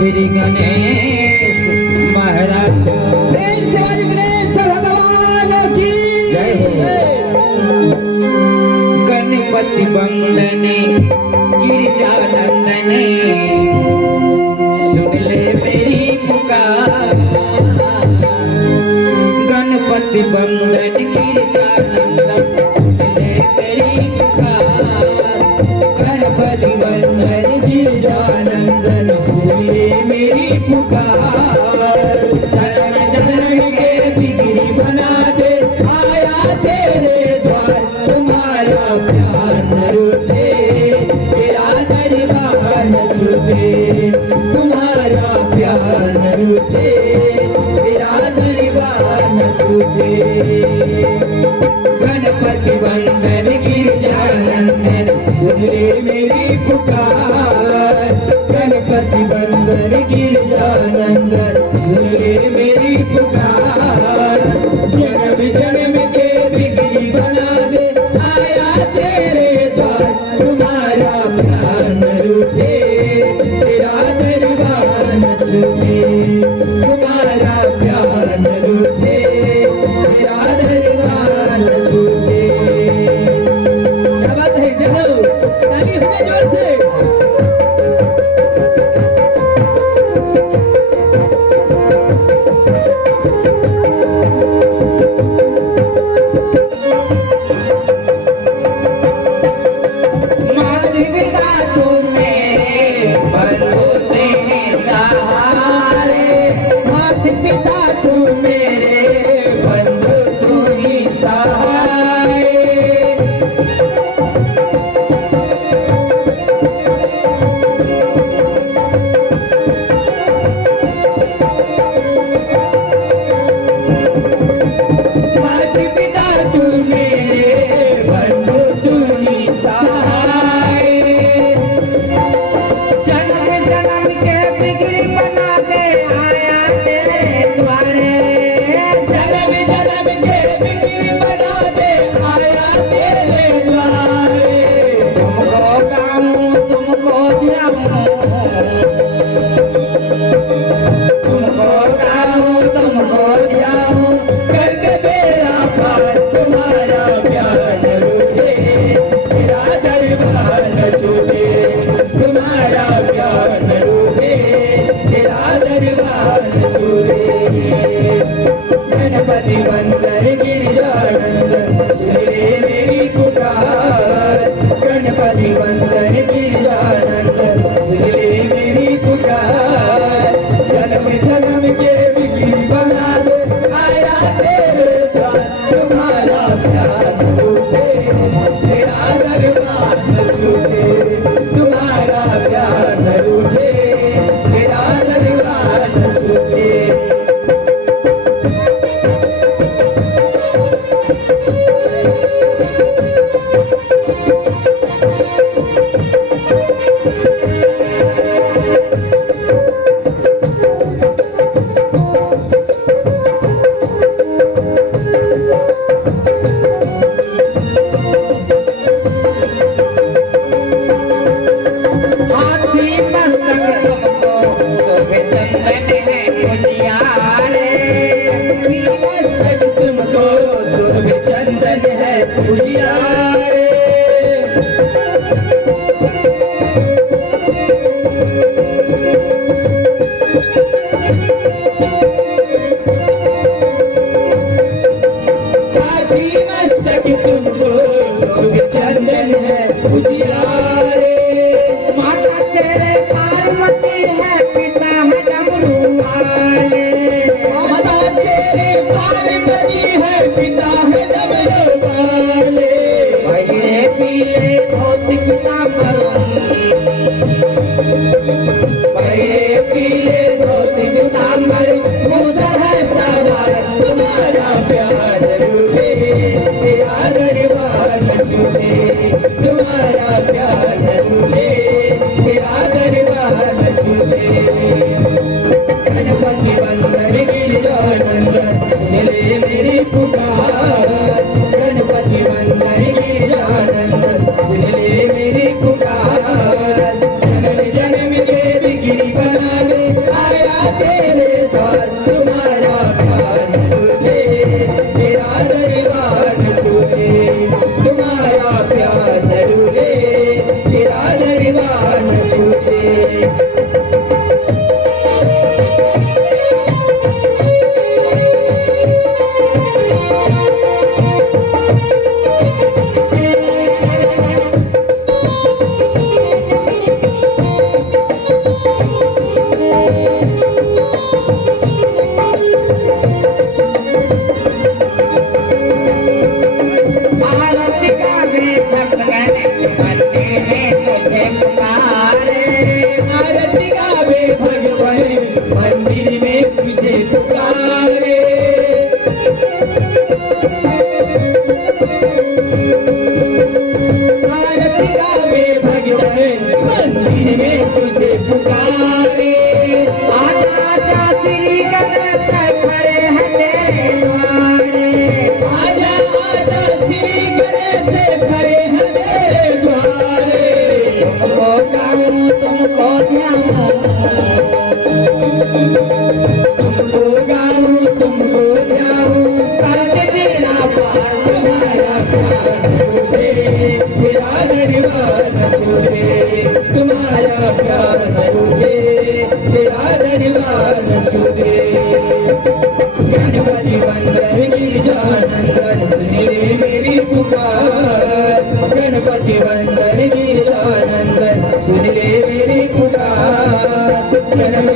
श्री गणेश महाराज गणेश भगवान की जय हो। गणपति वंदने गिरिजानंदने सुन ले मेरी पुकार। गणपति वंदन गिरिजानंदन सुन ले मेरी पुकार। गणपति वंदन गिरिजानंदन सुन ले मेरी पुकार। जन्म जन्म के बिगड़ी बना दे आया तेरे द्वार। तुम्हारा प्यार न रूठे तेरा दरबार न छूटे। तुम्हारा प्यार न रूठे तेरा दरबार न छूटे। गणपति वंदन गिरिजानंदन सुन ले मेरी पुकार। गणपति वंदन गिरिजानंदन सुन ले मेरी पुकार। जन्म जन्म के बिगड़ी बना दे आया तेरे द्वार। तुम्हारा प्यार न रूठे तेरा दरबार न छूटे। तुम्हारा प्यार न रूठे तेरा दरबार न छूटे। क्या बात है, चलो ताली हो जाए जोर से। धोती पीताम्बर पहले पीले धोती पीताम्बर मुसह सवार तुम्हारा प्यार रूठे तेरा दरबार न छूटे तुम्हारा प्यार न रूठे तेरा दरबार न छूटे गणपति वंदन गिरिजानंदन सुन ले मेरी पुकार गणपति वंदन गिरिजानंदन सुन ले मेरी पुकार जन्म जन्म के बिगड़ी बनावे आया तेरे द्वार तुम्हारा प्यार न छूटे तेरा दरबार न छूटे तुम्हारा प्यार न छूटे तेरा दरबार न छूटे मंदिर में तुझे पुकारे आरती गावे भगवान मंदिर में तुझे पुकारे आजा आजा श्री गणेश खड़े हैं तेरे द्वारे आजा आजा श्री गणेश खड़े हैं तेरे द्वारे तुमको गाऊं तुमको ध्याऊं तुमको गाऊं तुमको ध्याऊं कर दे तेरा प्यार तुम्हारा प्यार न छूटे तेरा दरबार न छूटे तुम्हारा प्यार न छूटे तेरा दरबार न छूटे गणपति वंदन गिरिजानंदन सुन ले मेरी पुकार गणपति वंदन गिरिजानंदन सुन ले मेरी पुकार जन्म